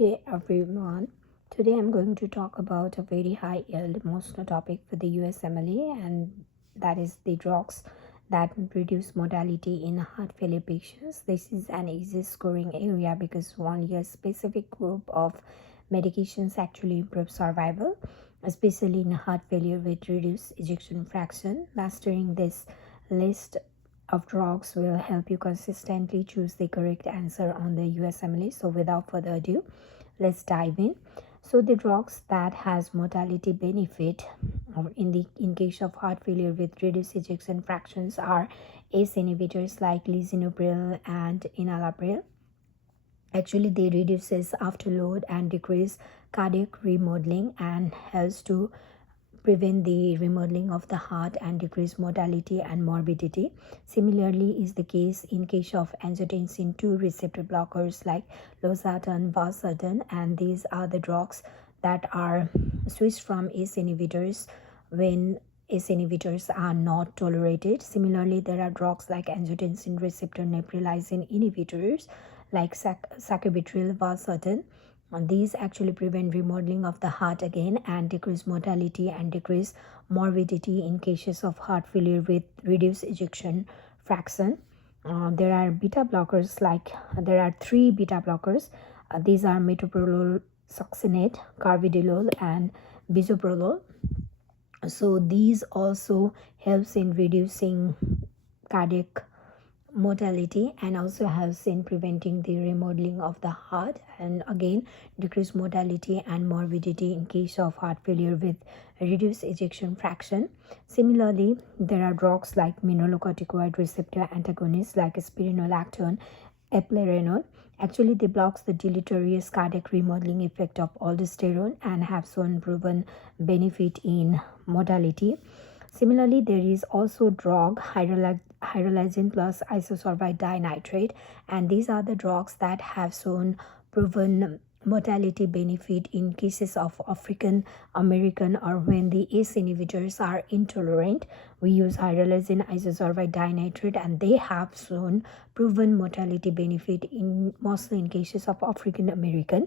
Hey everyone, today I'm going to talk about a very high yield emotional topic for the USMLE, and that is the drugs that reduce mortality in heart failure patients. This is an easy scoring area because only a specific group of medications actually improve survival, especially in heart failure with reduced ejection fraction. Mastering this list of drugs will help you consistently choose the correct answer on the USMLE. So without further ado, let's dive in. So the drugs that has mortality benefit in case of heart failure with reduced ejection fractions are ACE inhibitors like lisinopril and enalapril. Actually, they reduces afterload and decrease cardiac remodeling and helps to prevent the remodeling of the heart and decrease mortality and morbidity. Similarly is the case in case of angiotensin 2 receptor blockers like losartan, valsartan, and these are the drugs that are switched from ACE inhibitors when ACE inhibitors are not tolerated. Similarly, there are drugs like angiotensin receptor neprilysin inhibitors like sacubitril, valsartan, and these actually prevent remodeling of the heart again and decrease mortality and decrease morbidity in cases of heart failure with reduced ejection fraction. There are beta blockers there are three beta blockers. These are metoprolol, succinate, carvedilol, and bisoprolol. So these also helps in reducing cardiac mortality and also helps in preventing the remodeling of the heart and again decrease mortality and morbidity in case of heart failure with reduced ejection fraction. Similarly, there are drugs like mineralocorticoid receptor antagonists like spironolactone, eplerenone. Actually, they blocks the deleterious cardiac remodeling effect of aldosterone and have shown proven benefit in mortality. Similarly, there is also drug hydrolyzin plus isosorbide dinitrate, and these are the drugs that have shown proven mortality benefit in cases of African American or when the ACE inhibitors are intolerant. We use hydrolyzin isosorbide dinitrate, and they have shown proven mortality benefit in mostly in cases of African American.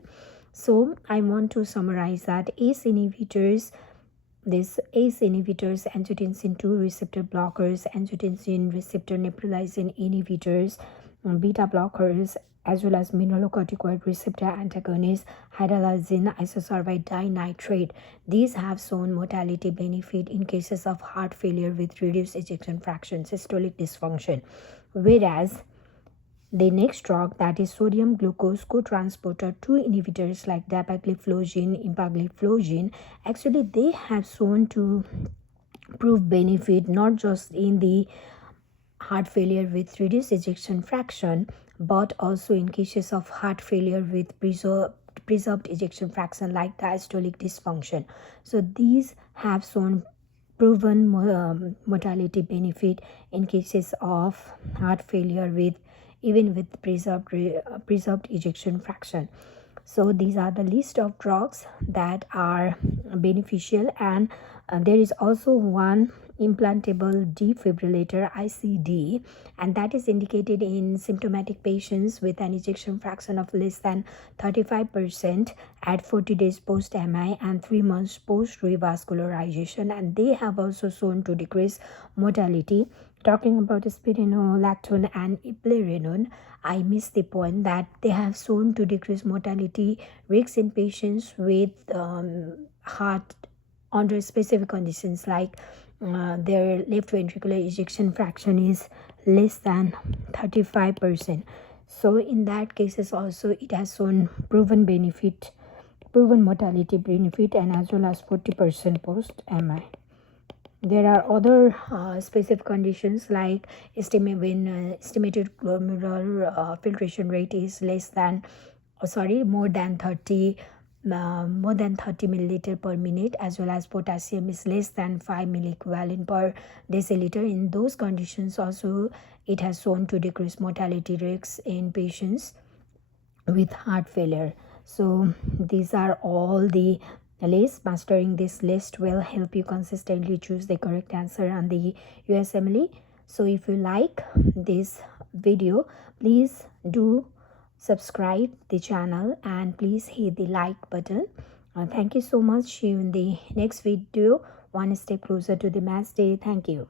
So I want to summarize that ACE inhibitors, angiotensin 2 receptor blockers, angiotensin receptor neprilysin inhibitors, beta blockers, as well as mineralocorticoid receptor antagonists, hydrolyzin isosorbide dinitrate. These have shown mortality benefit in cases of heart failure with reduced ejection fraction, systolic dysfunction. Whereas the next drug, that is sodium glucose cotransporter 2 inhibitors like dapagliflozin, empagliflozin, actually they have shown to prove benefit not just in the heart failure with reduced ejection fraction but also in cases of heart failure with preserved ejection fraction like diastolic dysfunction. So these have shown proven mortality benefit in cases of heart failure with even with preserved ejection fraction. So these are the list of drugs that are beneficial, and there is also one implantable defibrillator ICD, and that is indicated in symptomatic patients with an ejection fraction of less than 35% at 40 days post MI and 3 months post revascularization, and they have also shown to decrease mortality. Talking about spironolactone and eplerenone, I missed the point that they have shown to decrease mortality risks in patients with heart under specific conditions like their left ventricular ejection fraction is less than 35%. So in that cases also it has shown proven mortality benefit, and as well as 40% post MI. There are other specific conditions like when estimated glomerular filtration rate is more than 30 milliliter per minute, as well as potassium is less than 5 milliequivalent per deciliter. In those conditions also it has shown to decrease mortality risks in patients with heart failure. So these are all the list. Mastering this list will help you consistently choose the correct answer on the USMLE. So if you like this video, please do subscribe the channel and please hit the like button. Thank you so much. See you in the next video. One step closer to the match day. Thank you.